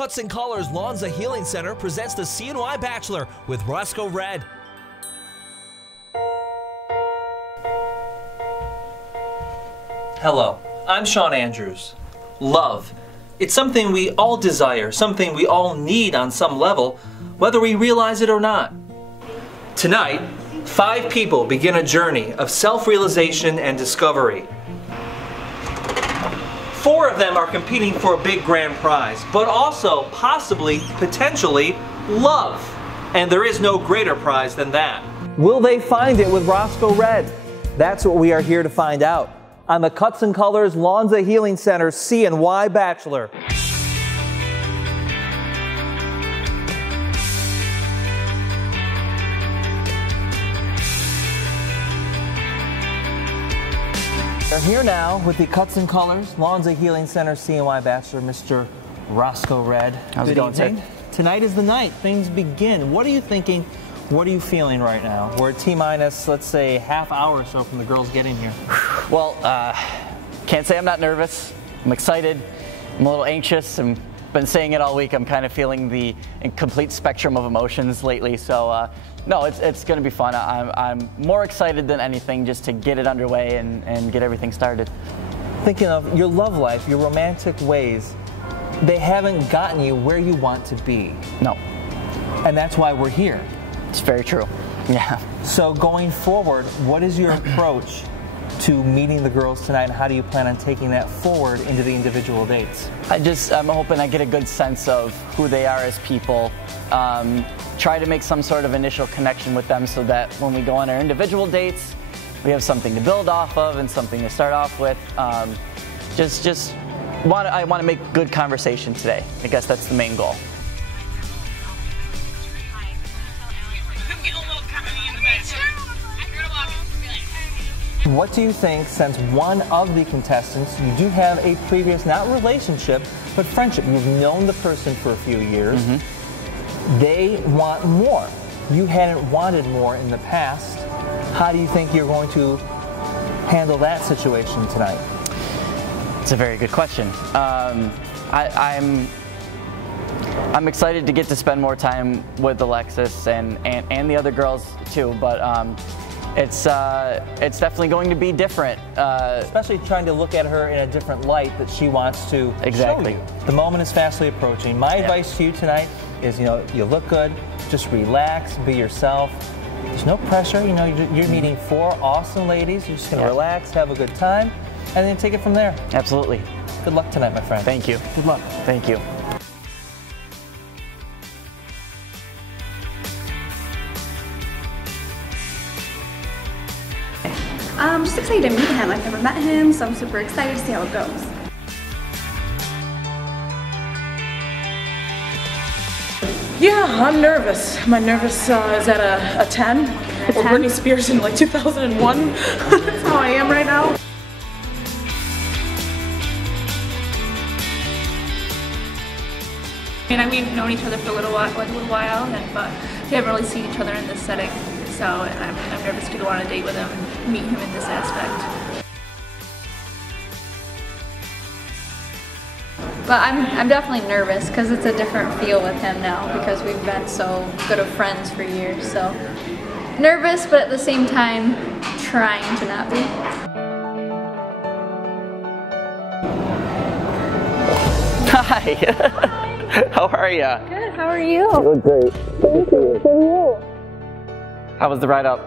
Cuts and Collars Lonza Healing Center presents the CNY Bachelor with Roscoe Red. Hello, I'm Sean Andrews. Love. It's something we all desire, something we all need on some level, whether we realize it or not. Tonight, 5 people begin a journey of self-realization and discovery. 4 of them are competing for a big grand prize, but also, possibly, potentially, love. And there is no greater prize than that. Will they find it with Roscoe Red? That's what we are here to find out on the Cuts and Colors Lonza Healing Center CNY Bachelor. We're here now with the Cuts and Colors Lonza Healing Center CNY Bachelor, Mr. Roscoe Red. How's it going, sir? Tonight is the night. Things begin. What are you thinking? What are you feeling right now? We're at T-minus, let's say, half hour or so from the girls getting here. Well, can't say I'm not nervous. I'm excited. I'm a little anxious. I've been saying it all week. I'm kind of feeling the complete spectrum of emotions lately. So, no, it's going to be fun. I'm more excited than anything just to get it underway and get everything started. Thinking of your love life, your romantic ways, they haven't gotten you where you want to be. No. And that's why we're here. It's very true. Yeah. So going forward, what is your approach to meeting the girls tonight, and how do you plan on taking that forward into the individual dates? I'm hoping I get a good sense of who they are as people. Try to make some sort of initial connection with them so that when we go on our individual dates, we have something to build off of and something to start off with. I want to make good conversation today. I guess that's the main goal. What do you think, since one of the contestants, you do have a previous, not relationship, but friendship. You've known the person for a few years. Mm-hmm. They want more. You hadn't wanted more in the past. How do you think you're going to handle that situation tonight? It's a very good question. I'm excited to get to spend more time with Alexis and the other girls too, but it's definitely going to be different. Especially trying to look at her in a different light that she wants to show you. The moment is fastly approaching. My advice to you tonight is, you look good, just relax, be yourself. There's no pressure. You're meeting 4 awesome ladies. You're just going to relax, have a good time, and then take it from there. Absolutely. Good luck tonight, my friend. Thank you. Good luck. Thank you. I'm just excited to meet him. I've never met him, so I'm super excited to see how it goes. Yeah, I'm nervous. My nervous is at a 10. Or Britney Spears in like 2001. That's how I am right now. We've known each other for a little while, but we haven't really seen each other in this setting. So I'm nervous to go on a date with him and meet him in this aspect. But I'm definitely nervous because it's a different feel with him now because we've been so good of friends for years. So nervous, but at the same time trying to not be. Hi. How are you? Good. How are you? You look great. Thank you. So are you. How was the ride up?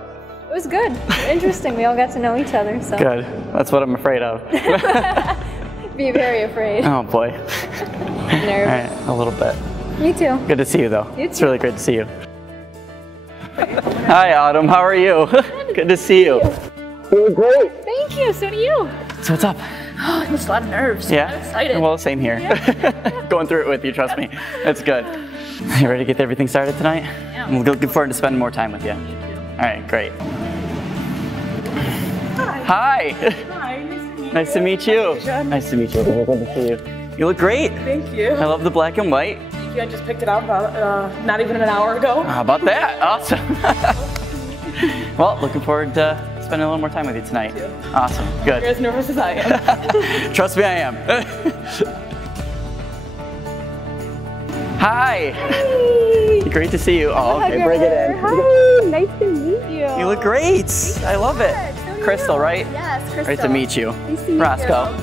It was good. Interesting. We all got to know each other. So. Good. That's what I'm afraid of. Be very afraid. Oh boy. Nervous. All right, a little bit. Me too. Good to see you though. You too. It's really great to see you. Hi Autumn, how are you? Good to see you. You look great. Thank you. So do you. So what's up? Oh, just a lot of nerves. Yeah? I'm excited. Well, same here. Yeah. Going through it with you, trust me. It's good. You ready to get everything started tonight? Yeah. I'm looking forward to spending more time with you. You too. All right, great. Hi. Hi. Hi, Nice to meet you. Nice to meet you. Good to see you. You look great. Thank you. I love the black and white. Thank you. I just picked it out about not even an hour ago. How about that? Awesome. Well, looking forward to spending a little more time with you tonight. Awesome. Good. You're as nervous as I am. Trust me, I am. Hi. Hey. Great to see you. Oh, okay, bring it in. Hi, nice to meet you. You look great. I love it. So Crystal, right? Yes, Crystal. Great to meet you. Nice to meet Roscoe. you.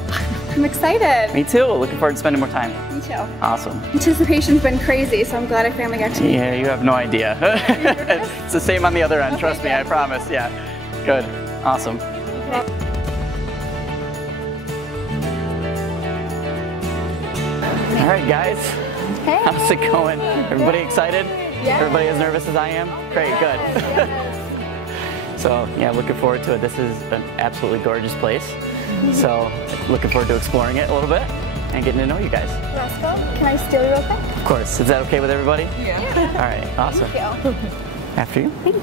I'm excited. Me too. Looking forward to spending more time. Me too. Awesome. Anticipation's been crazy, so I'm glad I finally got to meet you. Yeah, you have no idea. It's the same on the other end, Okay, trust me, good. I promise. Yeah. Good. Awesome. All right, guys. Hey. How's it going? Everybody excited? Yeah. Everybody as nervous as I am? Great, good. So, yeah, looking forward to it. This is an absolutely gorgeous place. So, looking forward to exploring it a little bit and getting to know you guys. Roscoe, can I steal you real quick? Of course. Is that okay with everybody? Yeah. All right, awesome. Thank you. After you. Thanks.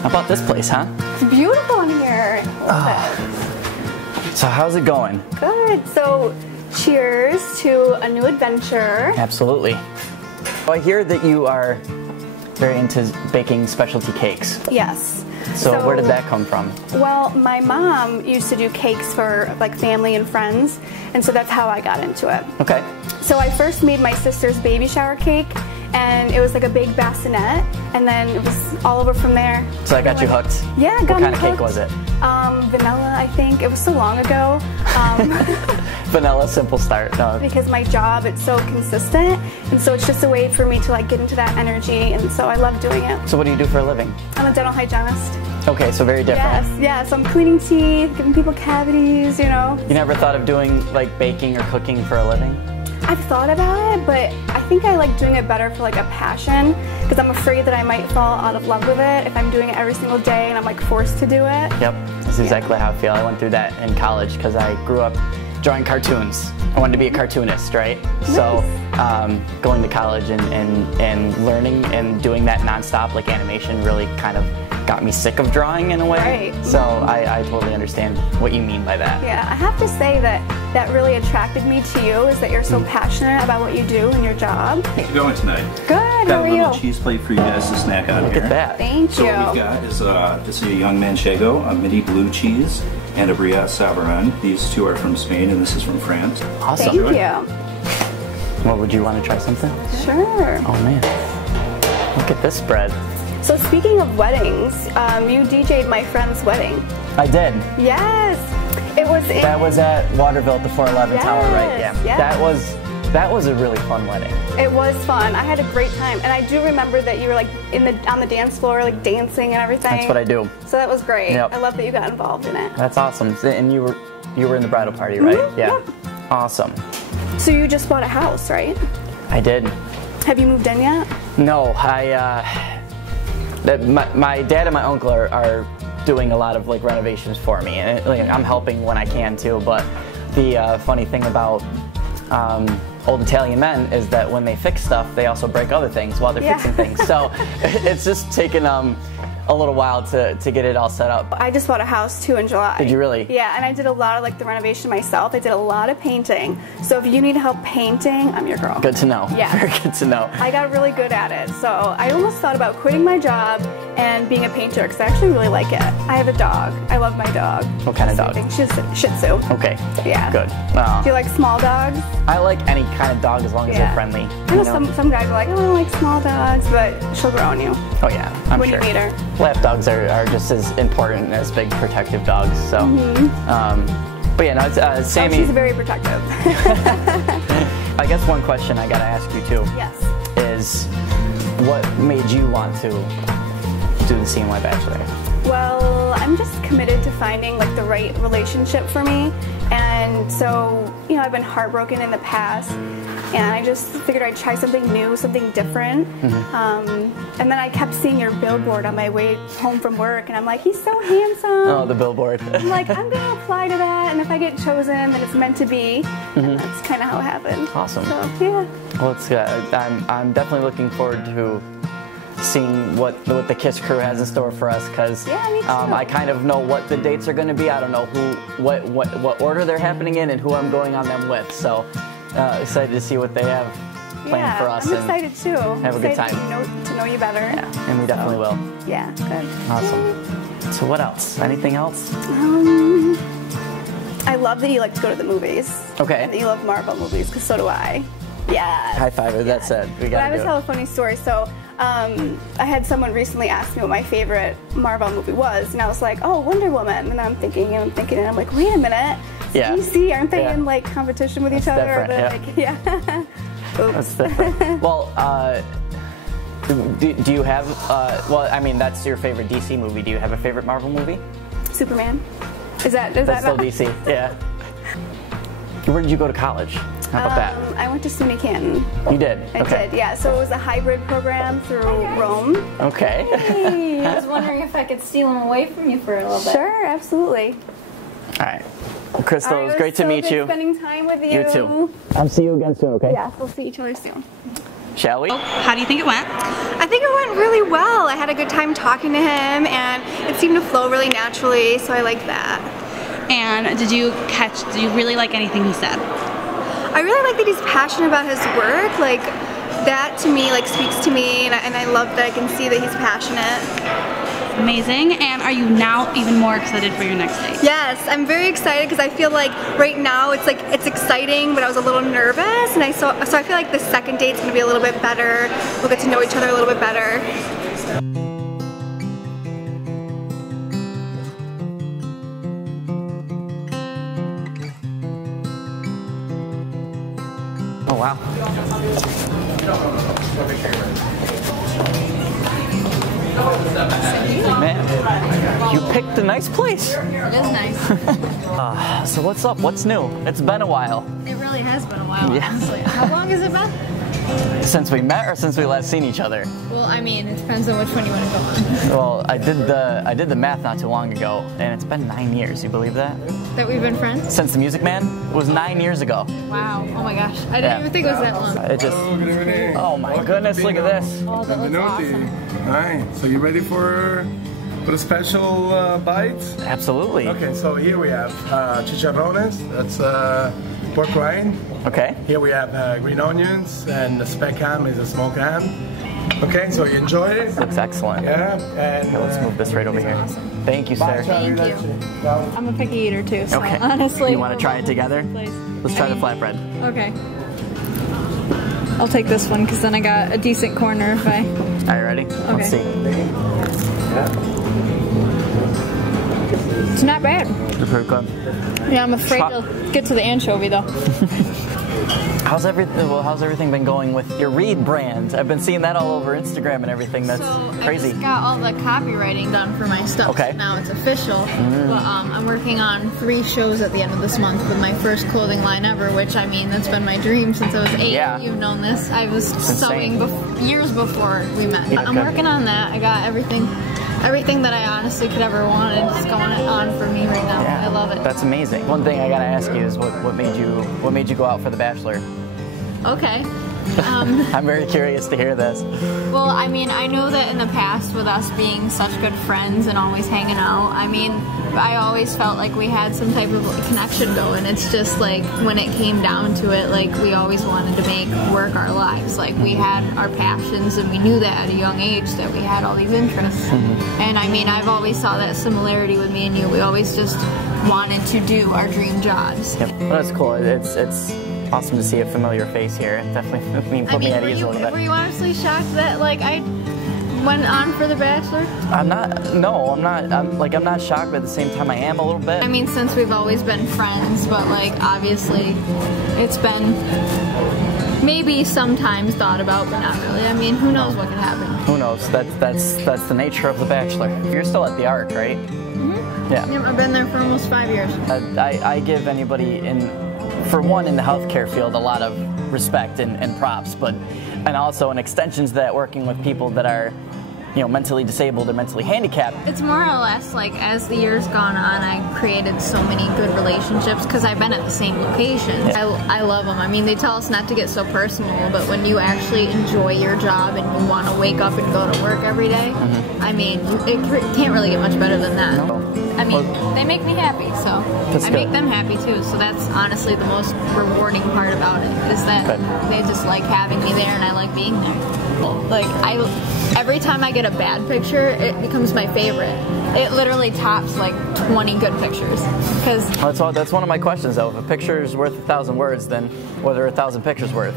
How about this place, huh? It's beautiful in here. So how's it going? Good. So, cheers to a new adventure. Absolutely. I hear that you are very into baking specialty cakes. Yes. So where did that come from? Well, my mom used to do cakes for like family and friends, and so that's how I got into it. Okay. So I first made my sister's baby shower cake, and it was like a big bassinet, and then it was all over from there. So I got you hooked? Yeah, got What me kind of cake hooked. was it? Vanilla, I think. It was so long ago. Vanilla, simple start. No. Because my job, it's so consistent, and so it's just a way for me to like get into that energy, and so I love doing it. So what do you do for a living? I'm a dental hygienist. Okay, so very different. Yes, yeah, so I'm cleaning teeth, giving people cavities, you know. You never thought of doing like baking or cooking for a living? I've thought about it, but I think I like doing it better for like a passion, because I'm afraid that I might fall out of love with it if I'm doing it every single day and I'm like forced to do it. Yep, that's exactly how I feel. I went through that in college because I grew up drawing cartoons. I wanted to be a cartoonist, right? Nice. So going to college and learning and doing that nonstop, like animation, really kind of got me sick of drawing in a way. Right. So I totally understand what you mean by that. Yeah, I have to say that that really attracted me to you, is that you're so passionate about what you do in your job. How's it going tonight? Good, how Got are a little you? cheese plate for you guys to snack on Look here. at that. Thank So you. what we've got is this is a young manchego, a mini blue cheese, and a brie savarin. These two are from Spain, and this is from France. Awesome. Thank you. Well, would you want to try something? Sure. Oh man, look at this spread. So speaking of weddings, you DJ'd my friend's wedding. I did. Yes. It was in... That was at Waterville at the 411 Tower, right? Yeah. Yes. That was a really fun wedding. It was fun. I had a great time, and I do remember that you were like on the dance floor, like dancing and everything. That's what I do. So that was great. Yep. I love that you got involved in it. That's awesome. And you were in the bridal party, right? Mhm, Yeah. yep. Awesome. So you just bought a house, right? I did. Have you moved in yet? No, my dad and my uncle are doing a lot of like renovations for me, and like, I'm helping when I can too. But the funny thing about old Italian men is that when they fix stuff, they also break other things while they're fixing things. So it's just taken a little while to get it all set up. I just bought a house too in July. Did you really? Yeah, and I did a lot of like the renovation myself. I did a lot of painting. So if you need help painting, I'm your girl. Good to know. Yeah. Very good to know. I got really good at it. So I almost thought about quitting my job and being a painter, because I actually really like it. I have a dog. I love my dog. What kind of dog? She's a Shih Tzu. Okay. Yeah. Good. Do you like small dogs? I like any kind of dog as long as they're friendly. I know some guys are like, oh, I don't like small dogs, but she'll grow on you. Oh yeah, I'm when sure. you meet her. Lap dogs are just as important as big protective dogs. So, but yeah, no, it's Sammy. Oh, she's very protective. I guess one question I gotta ask you too. Yes. Is what made you want to do the CNY Bachelor? Well, I'm just committed to finding like the right relationship for me, and so I've been heartbroken in the past, and I just figured I'd try something new, something different. And then I kept seeing your billboard on my way home from work, and I'm like, he's so handsome. Oh, the billboard. I'm like, I'm gonna apply to that, and if I get chosen, then it's meant to be. And that's kind of how it happened. Awesome. So yeah. Well, it's I'm definitely looking forward to seeing what the KISS crew has in store for us, because me too. I kind of know what the dates are going to be. I don't know what order they're happening in and who I'm going on them with. So excited to see what they have playing for us. I'm excited too. Have a good time. To know you better. Yeah, and we definitely will. Yeah, good. Awesome. So what else? Anything else? I love that you like to go to the movies. Okay. And that you love Marvel movies, because so do I. Yeah. High five. That's it. We got to do it. I always tell a funny story. So I had someone recently ask me what my favorite Marvel movie was, and I was like, oh, Wonder Woman. And I'm thinking, and I'm like, wait a minute. Yeah. DC, aren't they in like competition with each other? Different, yeah. Oops. That's different. Well, do you have? Well, I mean, that's your favorite DC movie. Do you have a favorite Marvel movie? Superman. Is that still DC? Yeah. Where did you go to college? How about that? I went to SUNY Canton. You did? I did, yeah. So it was a hybrid program through Rome. Okay. Hey, I was wondering if I could steal him away from you for a little bit. Sure, absolutely. All right. Crystal, it was great to meet you. Spending time with you. You too. I'll see you again soon, okay? Yes, we'll see each other soon. Shall we? How do you think it went? I think it went really well. I had a good time talking to him, and it seemed to flow really naturally, so I liked that. And did you really like anything he said? I really like that he's passionate about his work. Like, that to me, like, speaks to me, and I love that I can see that he's passionate. Amazing. And are you now even more excited for your next date? Yes, I'm very excited because I feel like right now it's exciting, but I was a little nervous, and so I feel like the second date's gonna be a little bit better. We'll get to know each other a little bit better. Oh wow. Man, you picked a nice place. It is nice. So what's up? What's new? It's been a while. It really has been a while, Yeah. honestly. How long has it been? Since we met or since we last seen each other? Well, I mean, it depends on which one you want to go on. Well, I did the math not too long ago, and it's been 9 years. You believe that? That we've been friends? Since the Music Man? It was 9 years ago. Wow. Oh my gosh. I didn't even think it was that long. It just. Oh my goodness! Look at this. Oh, that looks awesome. All right. So you ready for a special bite? Absolutely. Okay. So here we have chicharrones. That's pork rind. Okay. Here we have green onions, and the speck ham is a smoked ham. Okay, so you enjoy it? Looks excellent. Yeah, and let's move this right over here. Awesome. Thank you, sir. Thank you. I'm a picky eater too, so Okay. honestly. You want to try it together? Let's try the flatbread. Okay. I'll take this one because then I got a decent corner if I. Are you ready? Okay. Let's see. It's not bad. It's pretty good. Yeah, I'm afraid to get to the anchovy though. How's everything been going with your Reed brand? I've been seeing that all over Instagram and everything. That's crazy. I just got all the copywriting done for my stuff. Okay. So now it's official. But I'm working on 3 shows at the end of this month with my first clothing line ever, which I mean, that's been my dream since I was 8. Yeah. You've known this. I was sewing years before we met. Yeah, I'm working on that. I got everything that I honestly could ever want, and it's going on for me right now. Yeah. I love it. That's amazing. One thing I gotta ask you is what made you go out for The Bachelor? Okay. I'm very curious to hear this. Well, I mean, I know that in the past with us being such good friends and always hanging out, I mean, I always felt like we had some type of connection going. It's just like when it came down to it, like we always wanted to make work our lives. Like we had our passions and we knew that at a young age that we had all these interests. And I mean, I've always saw that similarity with me and you. We always just wanted to do our dream jobs. Yep. Well, that's cool. It's awesome to see a familiar face here. It definitely put me at ease a little bit. Were you honestly shocked that like I went on for The Bachelor? I'm not. No, I'm not. I'm not shocked, but at the same time, I am a little bit. I mean, since we've always been friends, but like obviously, it's been maybe sometimes thought about, but not really. I mean, who knows what could happen? Who knows? That's the nature of The Bachelor. You're still at the Arc, right? Yeah. Yep, I've been there for almost 5 years. I give anybody in the healthcare field a lot of respect and props, and also in extensions to that, working with people that are, mentally disabled or mentally handicapped. It's more or less like as the years gone on, I created so many good relationships because I've been at the same location. Yeah. I love them. I mean, they tell us not to get so personal, but when you actually enjoy your job and you want to wake up and go to work every day, I mean, it can't really get much better than that. No. I mean, they make me happy, so I make them happy too. So that's honestly the most rewarding part about it, is that they just like having me there and I like being there. Like, every time I get a bad picture, it becomes my favorite. It literally tops like 20 good pictures. Because that's one of my questions though. If a picture is worth 1,000 words, then what are 1,000 pictures worth?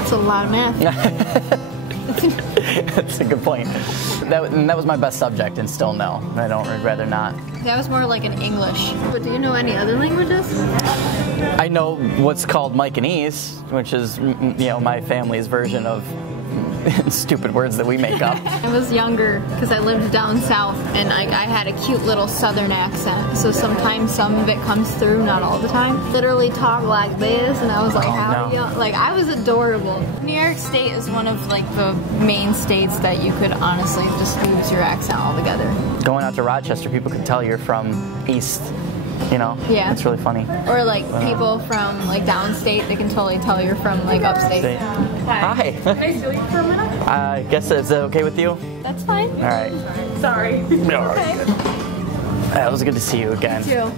It's a lot of math. That's a good point. That was my best subject, and still no. I don't. I'd rather not. That was more like an English. But do you know any other languages? I know what's called Micanese, which is, you know, my family's version of stupid words that we make up. I was younger because I lived down south, and I had a cute little southern accent, so sometimes some of it comes through, not all the time. Literally talk like this, and I was like, like, I was adorable. New York State is one of like the main states that you could honestly just lose your accent altogether. Going out to Rochester, people can tell you're from East. You know? Yeah. It's really funny. Or like people from like downstate, they can totally tell you're from like upstate. Hi. Can I steal you for a minute? I guess, is that okay with you? That's fine. All right. Sorry. Okay. It was good to see you again. You too.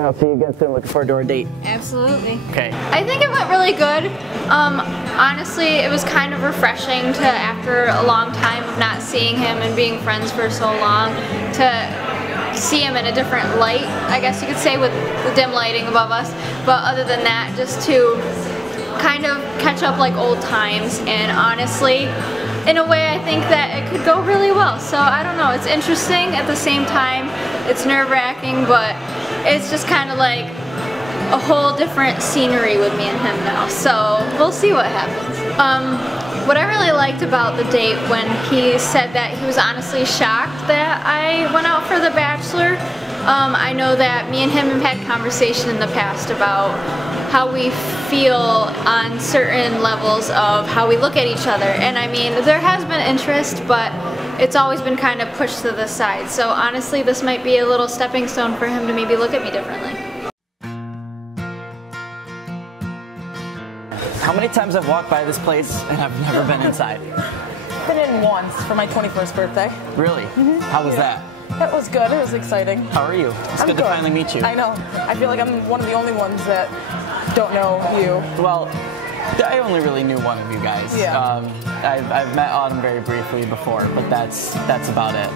I'll see you again soon. Looking forward to our date. Absolutely. Okay. I think it went really good. Honestly, it was kind of refreshing to, after a long time of not seeing him and being friends for so long, to see him in a different light, I guess you could say, with the dim lighting above us. But other than that, just to kind of catch up like old times. And honestly, in a way, I think that it could go really well. So I don't know, it's interesting. At the same time, it's nerve-wracking, but it's just kind of like a whole different scenery with me and him now. So we'll see what happens. What I really liked about the date, when he said that he was honestly shocked that I went out for The Bachelor. I know that me and him have had conversation in the past about how we feel on certain levels of how we look at each other. And I mean, there has been interest, but it's always been kind of pushed to the side. So honestly, this might be a little stepping stone for him to maybe look at me differently. How many times I've walked by this place and I've never been inside? Been in once for my 21st birthday. Really? How was that? It was good. It was exciting. How are you? It's good to finally meet you. I know. I feel like I'm one of the only ones that don't know you. Well, I only really knew one of you guys. Yeah. I've met Autumn very briefly before, but that's about it.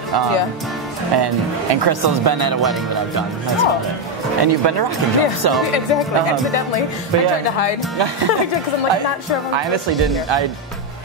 And Crystal's been at a wedding that I've done. That's about it. And you've been to Rock and Jump, so. Exactly, accidentally. I tried to hide. I did, because I'm like, not sure. I honestly didn't. I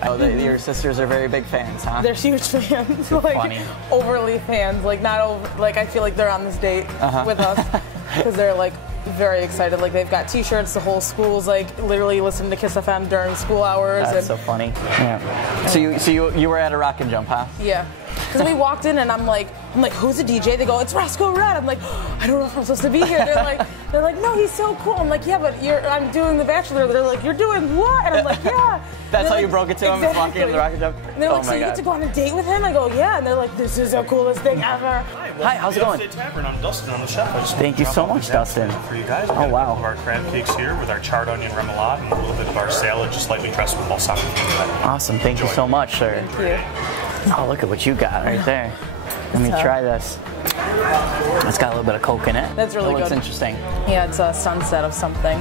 know that your sisters are very big fans, huh? They're huge fans. Like, funny. Overly fans. Like, not over, like, I feel like they're on this date with us, because they're like very excited. Like, they've got t-shirts, the whole school's like literally listening to Kiss FM during school hours. That's so funny. Yeah. So you were at a Rock and Jump, huh? Yeah. Because we walked in and I'm like, who's the DJ? They go, it's Roscoe Red. I'm like, oh, I don't know if I'm supposed to be here. They're like, no, he's so cool. I'm like, yeah, but I'm doing The Bachelor. They're like, you're doing what? And I'm like, yeah. That's how you broke it to him, walking in the Rock and Jump? And they're like, so you get to go on a date with him? I go, yeah. And they're like, this is the coolest thing ever. Hi, how's it going? I'm Dustin, I'm the chef. Thank you so much, Dustin. For you guys, oh, wow. Of our crab cakes here with our charred onion remoulade and a little bit of our salad, just lightly dressed with balsamic. Awesome, thank you so much, sir. Thank you. Oh, look at what you got right there. Let me try this. It's got a little bit of Coke in it. That's really good. It looks interesting. Yeah, it's a sunset of something.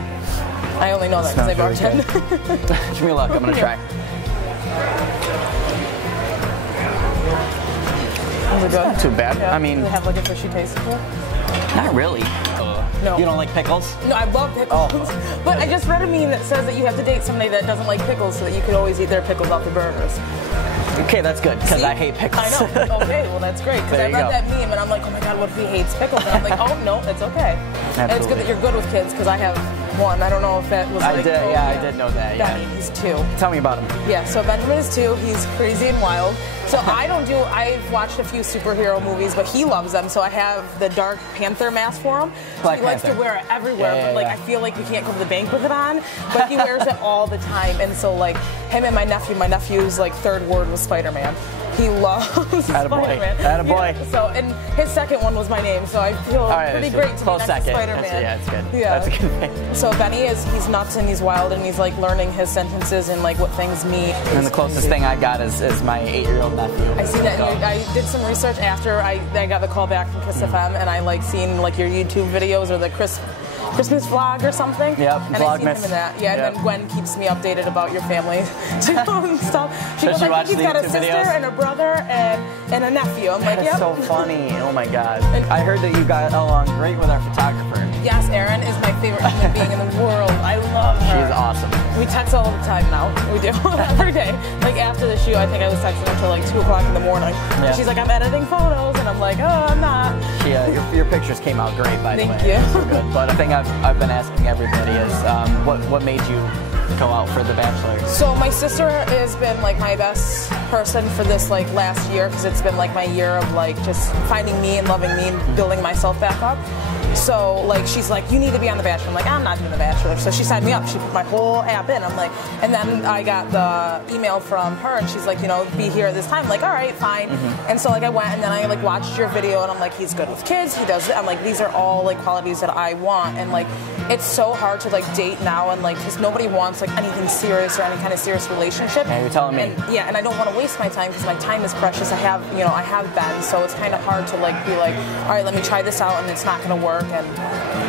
I only know that because I bartend. Wish me luck, I'm going to try. Is it good? Not too bad. Yeah. I mean, does it have like a fishy taste to it? Not really. No. You don't like pickles? No, I love pickles. But I just read a meme that says that you have to date somebody that doesn't like pickles so that you could always eat their pickles off the burgers. Okay, that's good, because I hate pickles. I know. Okay, well that's great, because I read that meme and I'm like, oh my god, what if he hates pickles? And I'm like, oh no, it's okay. Absolutely. And it's good that you're good with kids, because I have one. I don't know if that was like... I did know that, yeah. Benny, he's 2. Tell me about him. Yeah, so Benjamin is 2. He's crazy and wild. So I've watched a few superhero movies, but he loves them, so I have the Dark Panther mask for him. So he likes to wear it everywhere, but I feel like we can't go to the bank with it on, but he wears it all the time. And so like him and my nephew's like third word was Spider-Man. He loves Spider-Man. Attaboy. Yeah, so, and his second one was my name, so I feel pretty great to be next to Spider-Man. Yeah, it's good. Yeah. That's a good thing. So Benny he's nuts and he's wild and he's like learning his sentences and like what things mean. And the closest thing I got is my 8-year-old nephew. I see that. And I did some research after I got the call back from Kiss FM, and I like seen like your YouTube videos or the Christmas vlog or something. Yep, and I seen him in that. Yeah, and then Gwen keeps me updated about your family and stuff. She goes, I think he's got a sister and a brother and a nephew. I'm like, That's so funny. Oh my God. I heard that you got along great with our photographer. Yes, Erin is my favorite human being in the world. I love her. She's awesome. We text all the time now. We do. Every day. Like after the shoot, I think I was texting her till like 2 o'clock in the morning. Yeah. She's like, I'm editing photos, and I'm like, oh, I'm not. Your pictures came out great, by the way. Thank you. So good. But I think I've been asking everybody is what made you go out for The Bachelor? So my sister has been like my best person for this like last year, because it's been like my year of like just finding me and loving me and building myself back up. So like she's like, you need to be on The Bachelor. I'm like, I'm not doing The Bachelor. So she signed me up. She put my whole app in. I'm like, and then I got the email from her, and she's like, you know, be here at this time. I'm like, all right, fine. And so like I went, and then I like watched your video, and I'm like, he's good with kids. He does. I'm like, these are all like qualities that I want. And like, it's so hard to like date now, and like, because nobody wants like anything serious or any kind of serious relationship. Yeah, you're telling me. And I don't want to waste my time, because my time is precious. I have been, so it's kind of hard to like be like, all right, let me try this out, and it's not going to work, and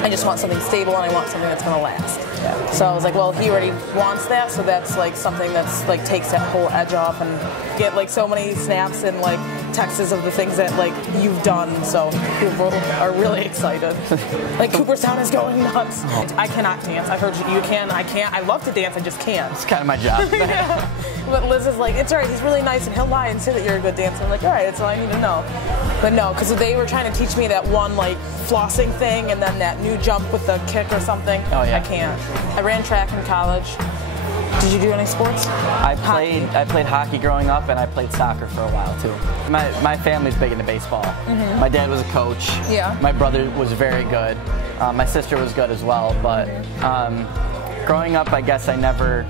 I just want something stable, and I want something that's going to last. Yeah. So I was like, well, he already wants that, so that's like something that's like takes that whole edge off, and get like so many snaps and like texts of the things that like you've done, so people are really excited. Like Cooperstown is going nuts. I cannot dance. I heard you can. I can't. I love to dance. I just can't. It's kind of my job. Yeah. But Liz is like, it's all right. He's really nice, and he'll lie and say that you're a good dancer. I'm like, all right, that's all I need to know. But no, because they were trying to teach me that one like flossing thing, and then that new jump with the kick or something. Oh yeah. I can't. I ran track in college. Did you do any sports? I played hockey growing up, and I played soccer for a while too. My family's big into baseball. My dad was a coach. Yeah. My brother was very good. My sister was good as well. But growing up, I guess I never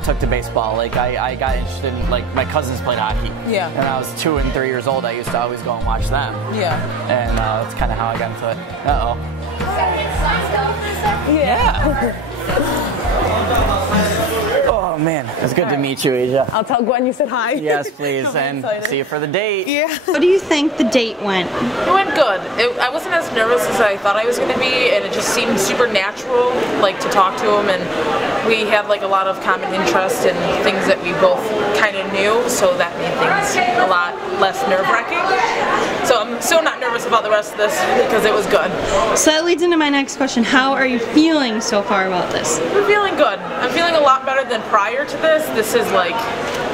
took to baseball. Like I got interested in, like, my cousins played hockey. Yeah. And when I was 2 and 3 years old, I used to always go and watch them. Yeah. And that's kind of how I got into it. Yeah. Oh man, it's good to meet you, Asia. I'll tell Gwen you said hi. Yes, please, and excited. see you for the date. Yeah. How do you think the date went? It went good. I wasn't as nervous as I thought I was going to be, and it just seemed super natural, like, to talk to him, and we had like a lot of common interest in things that we both kind of knew, so that made things a lot less nerve-wracking. So I'm so not nervous about the rest of this, because it was good. So that leads into my next question. How are you feeling so far about this? I'm feeling good. I'm feeling a lot better than prior to this. This is like,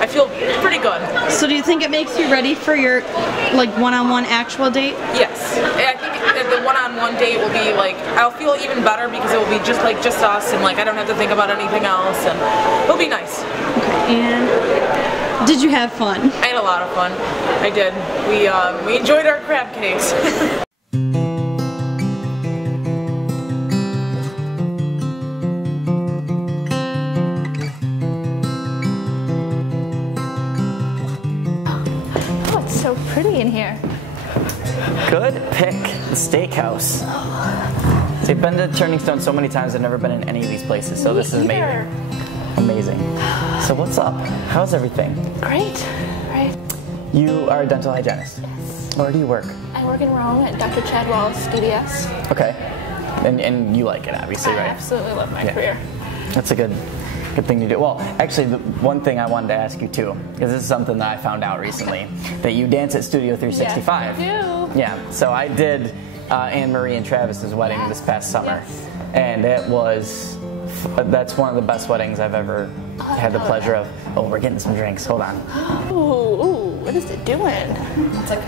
I feel pretty good. So do you think it makes you ready for your like one-on-one actual date? Yes. I think the one-on-one date will be like, I'll feel even better, because it will be just us, and like I don't have to think about anything else, and it'll be nice. Okay. And did you have fun? I had a lot of fun. I did. We enjoyed our crab cakes. So pretty in here. Good pick, the steakhouse. They've been to Turning Stone so many times, I've never been in any of these places, so this is amazing. Amazing. So what's up? How's everything? Great. Right. You are a dental hygienist. Yes. Where do you work? I work in Rome at Dr. Chadwell's DDS. Okay. And you like it, obviously, right? I absolutely love my career. That's a good thing to do. Well, actually, the one thing I wanted to ask you too, because this is something that I found out recently, that you dance at Studio 365. Yes, I do. Yeah. So I did Anne-Marie and Travis's wedding this past summer, and that's one of the best weddings I've ever had the pleasure of. Oh, we're getting some drinks. Hold on. Ooh, what is it doing? It's like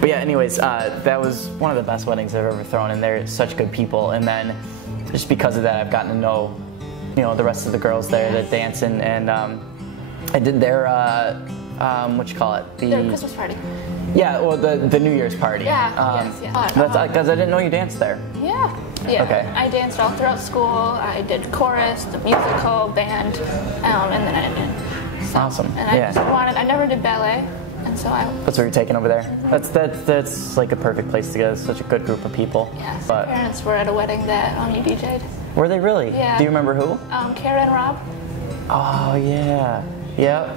But yeah, anyways, that was one of the best weddings I've ever thrown, and they're such good people. And then just because of that, I've gotten to know, the rest of the girls there that dance, and I did their what you call it? Their Christmas party. Yeah, well, the New Year's party. Yeah. Yes. That's because I didn't know you danced there. Yeah. Yeah. Okay. I danced all throughout school. I did chorus, the musical, band, and then I did. So, awesome. And I just I never did ballet, and so I. That's what you're taking over there. That's like a perfect place to go. It's such a good group of people. Yes. But my parents were at a wedding that you DJ'd. Were they really? Yeah. Do you remember who? Kara and Rob. Oh yeah. Yep.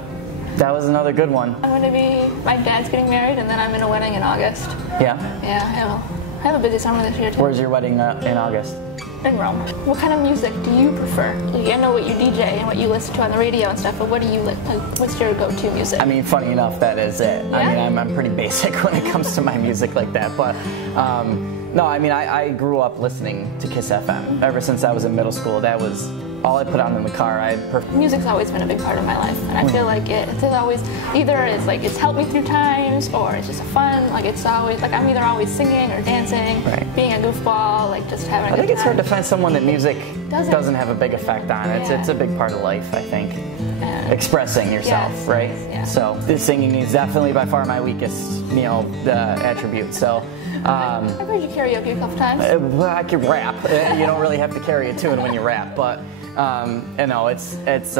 That was another good one. I'm going to be. My dad's getting married, and then I'm in a wedding in August. Yeah. Yeah. I have a busy summer this year too. Where's your wedding in August? In Rome. What kind of music do you prefer? I know what you DJ and what you listen to on the radio and stuff, but what do you what's your go-to music? I mean, funny enough, that is it. Yeah? I mean, I'm pretty basic when it comes to my music like that, but no, I mean, I grew up listening to Kiss FM. Ever since I was in middle school, that was all I put on in the car. Music's always been a big part of my life, and I feel like it's always either it's helped me through times, or it's just fun. Like it's always I'm either always singing or dancing, being a goofball, just having a good time. I think it's hard to find someone that music doesn't have a big effect on. It's a big part of life, I think. Expressing yourself, right? Yeah. So this singing is definitely by far my weakest, attribute. So. I've heard you karaoke a couple times. I can rap. You don't really have to carry a tune when you rap, but that's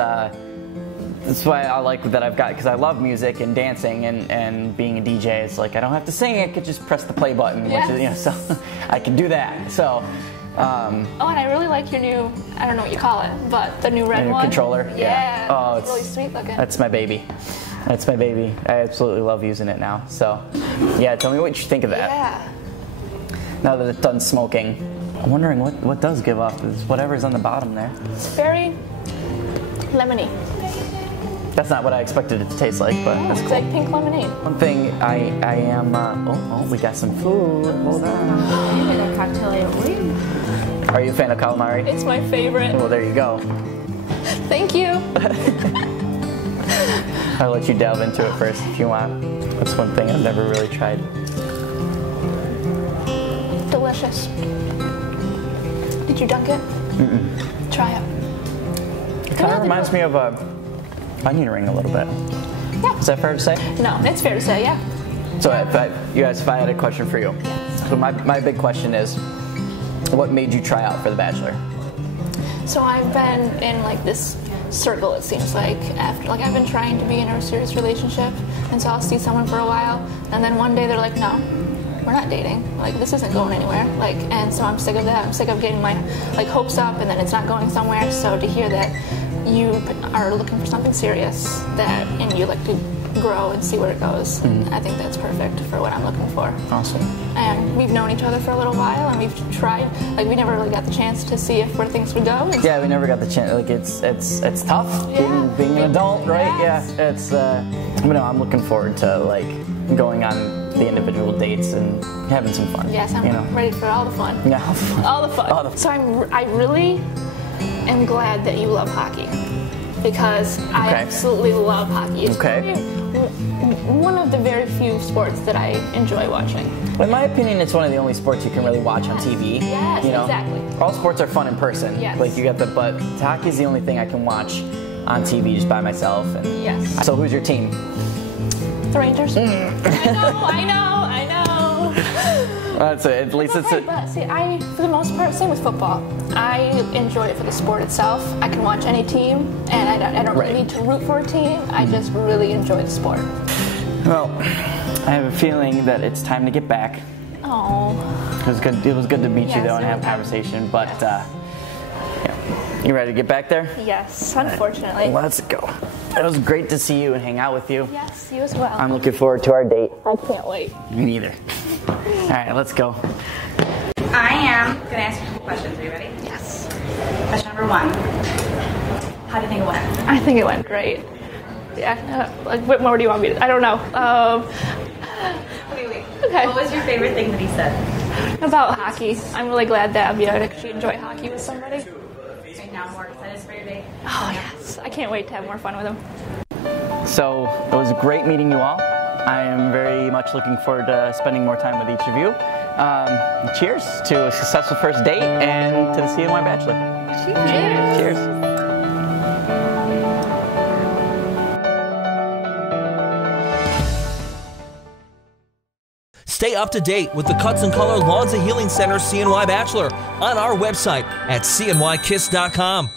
why I like that I've got, because I love music and dancing and being a DJ. It's like I don't have to sing. I could just press the play button, which is so I can do that. So. And I really like your new, I don't know what you call it, but the new red one. Controller. Yeah. Oh, it's really sweet looking. That's my baby. That's my baby. I absolutely love using it now. So, yeah, tell me what you think of that. Yeah. Now that it's done smoking, I'm wondering what does give off this, whatever's on the bottom there. It's very lemony. That's not what I expected it to taste like, but that's cool. It's like pink lemonade. One thing I am, we got some food. Hold on. You made a cocktail. Are you a fan of calamari? It's my favorite. Well, there you go. Thank you. I'll let you delve into it first if you want. That's one thing I've never really tried. Delicious. Did you dunk it? Mm-mm. Try it. It kind of reminds me of a onion ring a little bit. Yeah. Is that fair to say? No, it's fair to say, yeah. So if I had a question for you. So my big question is, what made you try out for The Bachelor? So I've been in this circle, it seems like, after I've been trying to be in a serious relationship, and so I'll see someone for a while, and then one day they're like, no, we're not dating, this isn't going anywhere, and so I'm sick of that. I'm sick of getting my hopes up and then it's not going somewhere. So to hear that you are looking for something serious and you like to grow and see where it goes, I think that's perfect for what I'm looking for. Awesome. And we've known each other for a little while, and we've tried, we never really got the chance to see where things would go. Yeah, we never got the chance. It's tough being an adult, right? Yes. Yeah, it's I'm looking forward to going on the individual dates and having some fun. Yes, I'm ready for all the fun. Yeah, all the fun. All the fun. So I really am glad that you love hockey, because I absolutely love hockey. It's one of the very few sports that I enjoy watching. Well, in my opinion, it's one of the only sports you can really watch on TV. Yes, exactly. All sports are fun in person. Yes. You got but hockey is the only thing I can watch on TV just by myself. And yes. So who's your team? The Rangers. I know. That's it. At least it's. But see, for the most part, same with football. I enjoy it for the sport itself. I can watch any team, and I don't really need to root for a team. I just really enjoy the sport. Well, I have a feeling that it's time to get back. Oh. It was good to meet you though and have a conversation. But you ready to get back there? Yes, unfortunately. Let's go. It was great to see you and hang out with you. Yes, you as well. I'm looking forward to our date. I can't wait. Me neither. All right, let's go. I am going to ask you a few questions. Are you ready? Yes. Question number 1. How do you think it went? I think it went great. Yeah. What more do you want me to? I don't know. Wait. Okay. What was your favorite thing that he said? About hockey. I'm really glad that Abby actually enjoy hockey with somebody. Okay, now I'm more excited for your date. Oh yes. I can't wait to have more fun with him. So it was great meeting you all. I am very much looking forward to spending more time with each of you. Cheers to a successful first date and to the CNY Bachelor. Cheers. Cheers. Stay up to date with the Cuts and Color Lawns and Healing Center CNY Bachelor on our website at cnykiss.com.